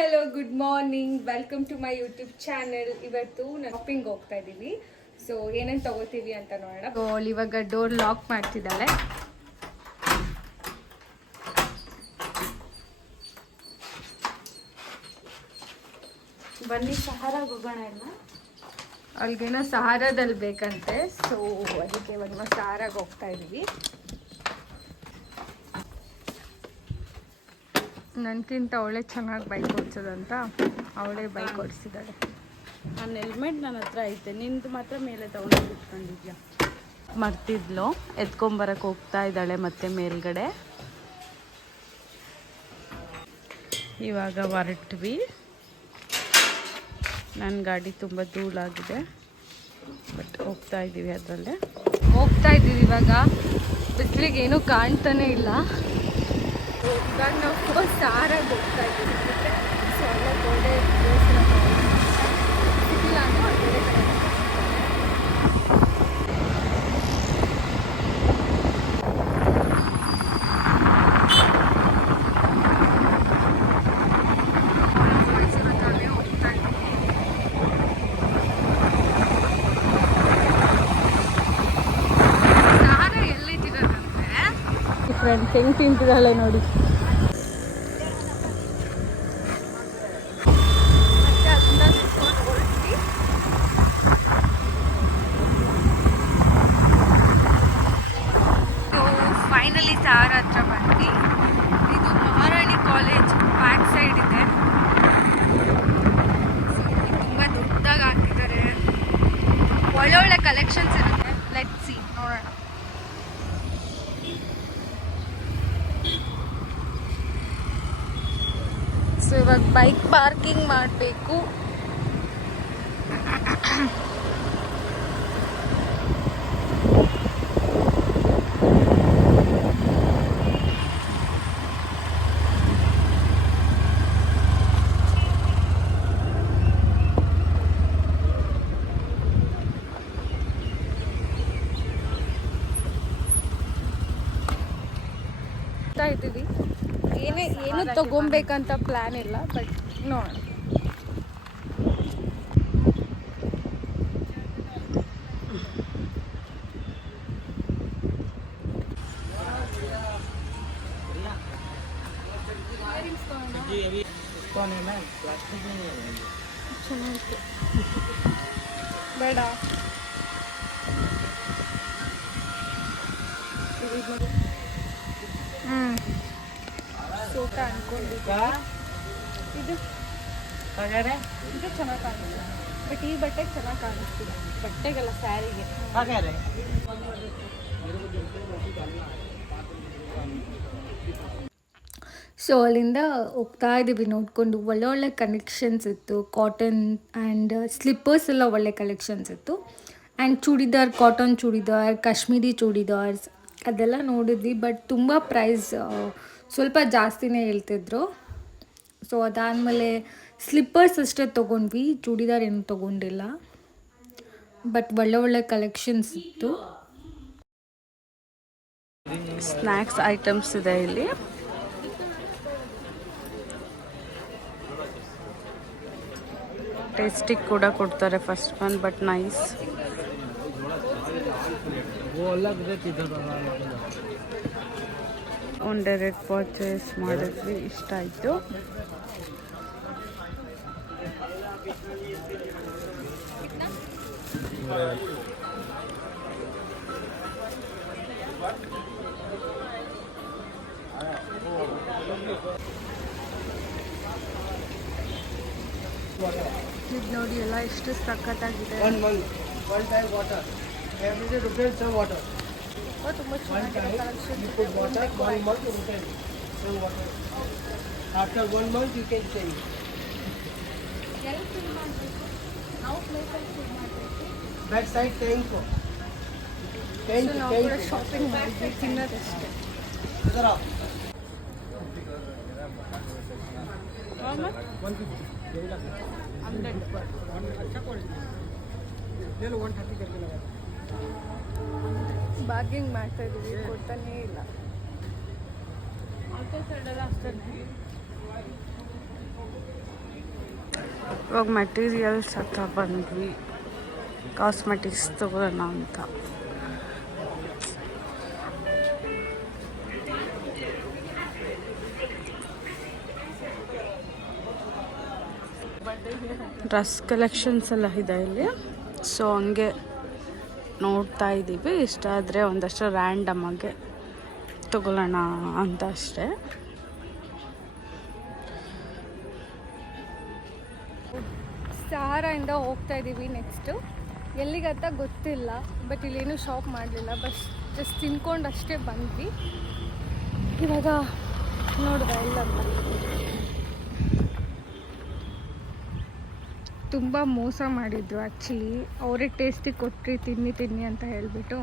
Hello good morning, welcome to my YouTube channel. ಇವತ್ತು ನಾನು shopping ಹೋಗ್ತಾ ಇದ್ದೀವಿ. ಸೊ ಏನೇನು ತಗೋತೀವಿ ಅಂತ ನೋಡೋಣ. ಅವಳು ಇವಾಗ ಡೋರ್ ಲಾಕ್ ಮಾಡ್ತಿದ್ದಾಳೆ. ಬನ್ನಿ ಸಹಾರಾಗ ಹೋಗೋಣ ಎಲ್ಲ. ಅವ್ಳಿಗೇನೋ ಸಹಾರದಲ್ಲಿ ಬೇಕಂತೆ. ಸೊ ಅದಕ್ಕೆ ಇವಾಗ ನಾವು ಸಹಾರಾಗ ಹೋಗ್ತಾ ಇದ್ದೀವಿ. ನನಗಿಂತ ಅವಳೇ ಚೆನ್ನಾಗಿ ಬೈಕ್ ಓಡಿಸೋದಂತ ಅವಳೇ ಬೈಕ್ ಓಡಿಸಿದ್ದಾಳೆ. ನನ್ನ ಹೆಲ್ಮೆಟ್ ನನ್ನ ಹತ್ರ ಐತೆ, ನಿಂದು ಮಾತ್ರ ಮೇಲೆ ತಗೊಂಡು ಬಿಟ್ಕೊಂಡಿದ್ಯಾ. ಮರ್ತಿದ್ಲು, ಎತ್ಕೊಂಬರಕ್ಕೆ ಹೋಗ್ತಾ ಇದ್ದಾಳೆ ಮತ್ತೆ ಮೇಲ್ಗಡೆ. ಇವಾಗ ಹೊರಟ್ವಿ. ನನ್ನ ಗಾಡಿ ತುಂಬ ಧೂಳಾಗಿದೆ, ಬಟ್ ಹೋಗ್ತಾ ಇದ್ದೀವಿ. ಅದರಲ್ಲೇ ಹೋಗ್ತಾ ಇದ್ದೀವಿ. ಇವಾಗ ಬಿಸಿಲಿಗೆ ಏನೂ ಕಾಣ್ತಾನೆ ಇಲ್ಲ. ಇವಾಗ ನಾವು ಸಹಾರಾಗ ಹೋಗ್ತಾ ಇದ್ದೀವಿ. ಸೊ ಎಲ್ಲ ಗೋಡೆ ಸಿಕ್ಕಿಲ್ಲ ಅಂದರೆ ಹೊರಗಡೆ ಕಡೆ ಫ್ರೆಂಡ್ಸ್ ಹೆಂಗೆ ತಿಂತಿದ್ದಾಳೆ ನೋಡಿ. ಫೈನಲಿ ಸಹಾರ ಹತ್ರ ಬಂದ್ವಿ. ಇದು ಮಹಾರಾಣಿ ಕಾಲೇಜ್ ಬ್ಯಾಕ್ ಸೈಡ್ ಇದೆ. ತುಂಬ ದೊಡ್ಡದಾಗಿ ಹಾಕಿದ್ದಾರೆ. ಒಳ್ಳೊಳ್ಳೆ ಕಲೆಕ್ಷನ್ಸ್ ಇರುತ್ತೆ. ಲೆಟ್ಸ್ ಸಿ, ನೋಡೋಣ. ಸೊ ಇವಾಗ ಬೈಕ್ ಪಾರ್ಕಿಂಗ್ ಮಾಡಬೇಕು. ಇದ್ದೀವಿ. ಏನು ತಗೊಬೇಕಂತ ಪ್ಲಾನ್ ಇಲ್ಲ, ಬಟ್ ನೋಡೋಣ. ಬೇಡ, ಸೋಟ ಅನ್ಕೊಂಡಿದ್ದೆ. ಇದು ಚೆನ್ನಾಗಿ ಕಾಣಿಸ್ತಿದೆ, ಬಟ್ ಈ ಬಟ್ಟೆಗೆ ಚೆನ್ನಾಗಿ ಕಾಣಿಸ್ತಿದೆ. ಬಟ್ಟೆಗೆಲ್ಲ ಸ್ಯಾರಿಗೆ. ಸೊ ಅಲ್ಲಿಂದ ಹೋಗ್ತಾ ಇದ್ದೀವಿ ನೋಡಿಕೊಂಡು. ಒಳ್ಳೊಳ್ಳೆ ಕಲೆಕ್ಷನ್ಸ್ ಇತ್ತು. ಕಾಟನ್ ಆ್ಯಂಡ್ ಸ್ಲಿಪ್ಪರ್ಸ್ ಎಲ್ಲ ಒಳ್ಳೆ ಕಲೆಕ್ಷನ್ಸ್ ಇತ್ತು. ಆ್ಯಂಡ್ ಚೂಡಿದಾರ್, ಕಾಟನ್ ಚೂಡಿದಾರ್, ಕಾಶ್ಮೀರಿ ಚೂಡಿದಾರ್ಸ್ ಅದೆಲ್ಲ ನೋಡಿದ್ವಿ. ಬಟ್ ತುಂಬ ಪ್ರೈಸ್ ಸ್ವಲ್ಪ ಜಾಸ್ತಿನೇ ಹೇಳ್ತಿದ್ರು. ಸೊ ಅದಾದಮೇಲೆ ಸ್ಲಿಪ್ಪರ್ಸ್ ಅಷ್ಟೇ ತೊಗೊಂಡ್ವಿ, ಚೂಡಿದಾರ್ ಏನು ತೊಗೊಂಡಿಲ್ಲ. ಬಟ್ ಒಳ್ಳೆ ಕಲೆಕ್ಷನ್ಸ್ ಇತ್ತು. ಸ್ನ್ಯಾಕ್ಸ್ ಐಟಮ್ಸ್ ಇದೆ ಇಲ್ಲಿ. ಟೇಸ್ಟಿಗೆ ಕೂಡ ಕೊಡ್ತಾರೆ ಫಸ್ಟ್ ಒನ್, ಬಟ್ ನೈಸ್. ಒಂದು ಡೈರೆಕ್ಟ್ ಪರ್ಚೇಸ್ ಮಾಡಿದ್ವಿ, ಇಷ್ಟ ಆಯಿತು. ಇದು ನೋಡಿ ಎಲ್ಲ ಎಷ್ಟು ಸಖತ್ತಾಗಿದೆ. ತುಂಬ ಚೆನ್ನಾಗಿದೆ ಕಲೆಕ್ಷನ್. ಶಾಪಿಂಗ್ ಮಾಡಿದ್ವಿ, ತಿನ್ನೋದಷ್ಟೇ. ಬಾರ್ಗಿಂಗ್ ಮಾಡ್ತಾ ಇದ್ದೀವಿ, ಕೊಡ್ತಾನೇ ಇಲ್ಲ. ಆಟೋ ಸೈಡೆಲ್ಲ ಅಷ್ಟೇ ಇವಾಗ ಮೆಟೀರಿಯಲ್ಸ್ ಹತ್ರ ಬಂದ್ವಿ, ಕಾಸ್ಮೆಟಿಕ್ಸ್ ತಗೊಳ್ಳೋಣ ಅಂತ. ಡ್ರೆಸ್ ಕಲೆಕ್ಷನ್ಸ್ ಎಲ್ಲ ಇದೆ ಇಲ್ಲಿ, ಸೊ ಹಂಗೆ ನೋಡ್ತಾ ಇದ್ದೀವಿ. ಇಷ್ಟ ಆದರೆ ಒಂದಷ್ಟು ರ್ಯಾಂಡಮ್ ಆಗಿ ತಗೊಳ್ಳೋಣ ಅಂತ ಅಷ್ಟೇ. ಸಹಾರಾಯಿಂದ ಹೋಗ್ತಾ ಇದ್ದೀವಿ. ನೆಕ್ಸ್ಟು ಎಲ್ಲಿಗಂತ ಗೊತ್ತಿಲ್ಲ, ಬಟ್ ಇಲ್ಲೇನು ಶಾಪ್ ಮಾಡಲಿಲ್ಲ, ಬಸ್ ಜಸ್ಟ್ ತಿನ್ಕೊಂಡು ಅಷ್ಟೇ ಬಂದ್ವಿ. ಇವಾಗ ನೋಡುವ ಎಲ್ಲಂತ. ತುಂಬ ಮೋಸ ಮಾಡಿದ್ರು ಆ್ಯಕ್ಚುಲಿ. ಅವರೇ ಟೇಸ್ಟಿಗೆ ಕೊಟ್ಟರಿ ತಿನ್ನಿ ಅಂತ ಹೇಳಿಬಿಟ್ಟು,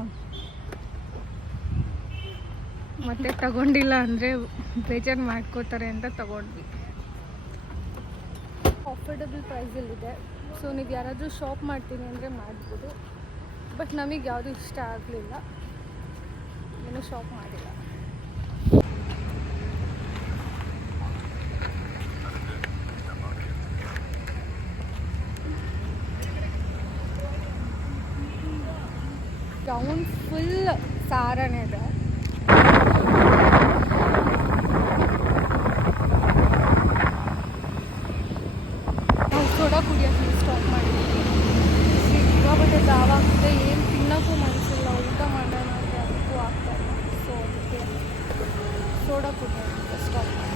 ಮತ್ತೆ ತಗೊಂಡಿಲ್ಲ ಅಂದರೆ ಬೇಜಾರು ಮಾಡ್ಕೋತಾರೆ ಅಂತ ತಗೊಂಡ್ವಿ. ಅಫೋರ್ಡಬಲ್ ಪ್ರೈಸಲ್ಲಿದೆ, ಸೊ ನೀವು ಯಾರಾದರೂ ಶಾಪ್ ಮಾಡ್ತೀನಿ ಅಂದರೆ ಮಾಡ್ಬೋದು. ಬಟ್ ನಮಗೆ ಯಾವುದು ಇಷ್ಟ ಆಗಲಿಲ್ಲ, ಏನೂ ಶಾಪ್ ಮಾಡಿಲ್ಲ. ಗ್ರೌಂಡ್ ಫುಲ್ ಸಾರನೇ ಇದೆ. ನಾವು ಸೋಡಾ ಕುಡಿಯೋಕ್ಕೆ ಸ್ಟಾಪ್ ಮಾಡಿದ್ವಿ. ಸಿಕ್ಕಾಪಟ್ಟೆ ದಾವಾಗ್ತಿದೆ, ಏನು ತಿನ್ನೋಕ್ಕೂ ಮನಸ್ಸಿಲ್ಲ, ಊಟ ಮಾಡೋಣ ಅಂದರೆ ಅದಕ್ಕೂ ಆಗ್ತಾಯಿಲ್ಲ. ಸೊ ಅದಕ್ಕೆ ಸೋಡಾ ಕುಡಿಯೋಕ್ಕೆ ಸ್ಟಾಪ್ ಮಾಡಿ.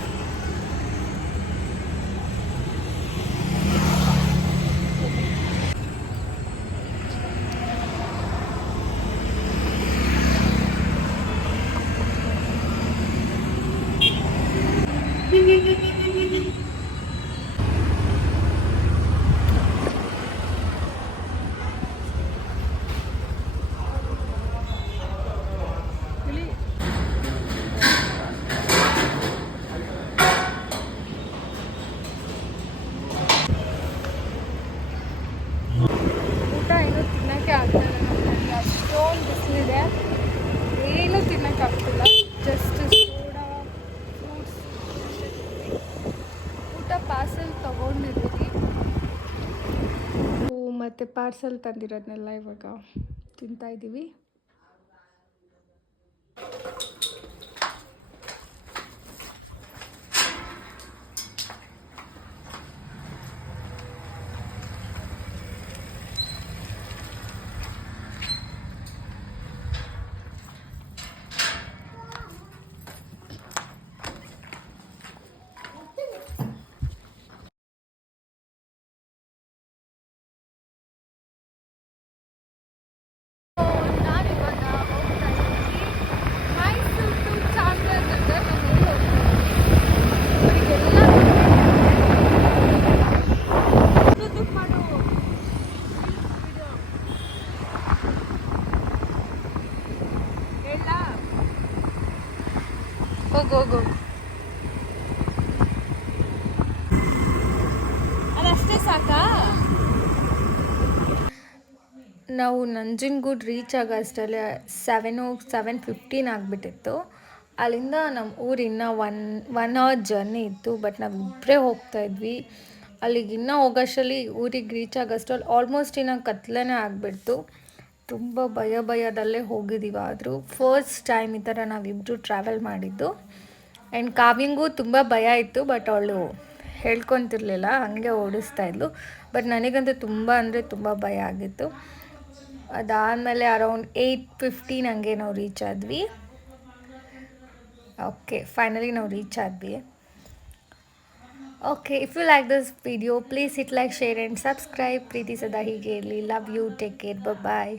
ಊಟ ಏನೂ ತಿನ್ನೋಕ್ಕೆ ಆಗ್ತಾಯಿಲ್ಲ ನಮಗೆ, ಅಷ್ಟೊಂದು ಬಿಸಿಲಿದೆ, ಏನೂ ತಿನ್ನೋಕ್ಕಾಗ್ತಿಲ್ಲ. ಜಸ್ಟ್ ಸೋಡಾ, ಫ್ರೂಟ್ಸ್, ಊಟ ಪಾರ್ಸೆಲ್ ತೊಗೊಂಡಿದ್ದೀವಿ. ಮತ್ತು ಪಾರ್ಸೆಲ್ ತಂದಿರೋದನ್ನೆಲ್ಲ ಇವಾಗ ತಿಂತಾಯಿದ್ದೀವಿ. ಹೋಗು ಅದಷ್ಟೇ ಸಾಕಾ? ನಾವು ನಂಜನಗೂಡು ರೀಚ್ ಆಗೋ ಅಷ್ಟರಲ್ಲೇ 7:15 ಆಗಿಬಿಟ್ಟಿತ್ತು. ಅಲ್ಲಿಂದ ನಮ್ಮ ಊರು ಇನ್ನೂ ಒನ್ ಅವರ್ ಜರ್ನಿ ಇತ್ತು, ಬಟ್ ನಾವು ಇಬ್ಬರೇ ಹೋಗ್ತಾಯಿದ್ವಿ. ಅಲ್ಲಿಗೆ ಇನ್ನೂ ಹೋಗೋಷ್ಟರಲ್ಲಿ ಊರಿಗೆ ರೀಚ್ ಆಗೋಷ್ಟರಲ್ಲಿ ಆಲ್ಮೋಸ್ಟ್ ಇನ್ನೂ ಕತ್ಲೇ ಆಗಿಬಿಡ್ತು. ತುಂಬ ಭಯದಲ್ಲೇ ಹೋಗಿದ್ದೀವಿ. ಆದರೂ ಫಸ್ಟ್ ಟೈಮ್ ಈ ಥರ ನಾವಿಬ್ಬರು ಟ್ರಾವೆಲ್ ಮಾಡಿದ್ದು. ಆ್ಯಂಡ್ ಕಾವ್ಯಂಗೂ ತುಂಬ ಭಯ ಇತ್ತು, ಬಟ್ ಅವಳು ಹೇಳ್ಕೊತಿರ್ಲಿಲ್ಲ, ಹಾಗೆ ಓಡಿಸ್ತಾಯಿದ್ಲು. ಬಟ್ ನನಗಂತೂ ತುಂಬ ಅಂದರೆ ತುಂಬ ಭಯ ಆಗಿತ್ತು. ಅದಾದಮೇಲೆ ಅರೌಂಡ್ 8:15 ಹಂಗೆ ನಾವು ರೀಚ್ ಆದ್ವಿ. ಓಕೆ, ಫೈನಲಿ ನಾವು ರೀಚ್ ಆದ್ವಿ. Okay, if you like this video please hit like, share and subscribe. ಪ್ರೀತಿ ಸದಾ ಹೀಗೆ ಇರಲಿ. Love you, take care, bye.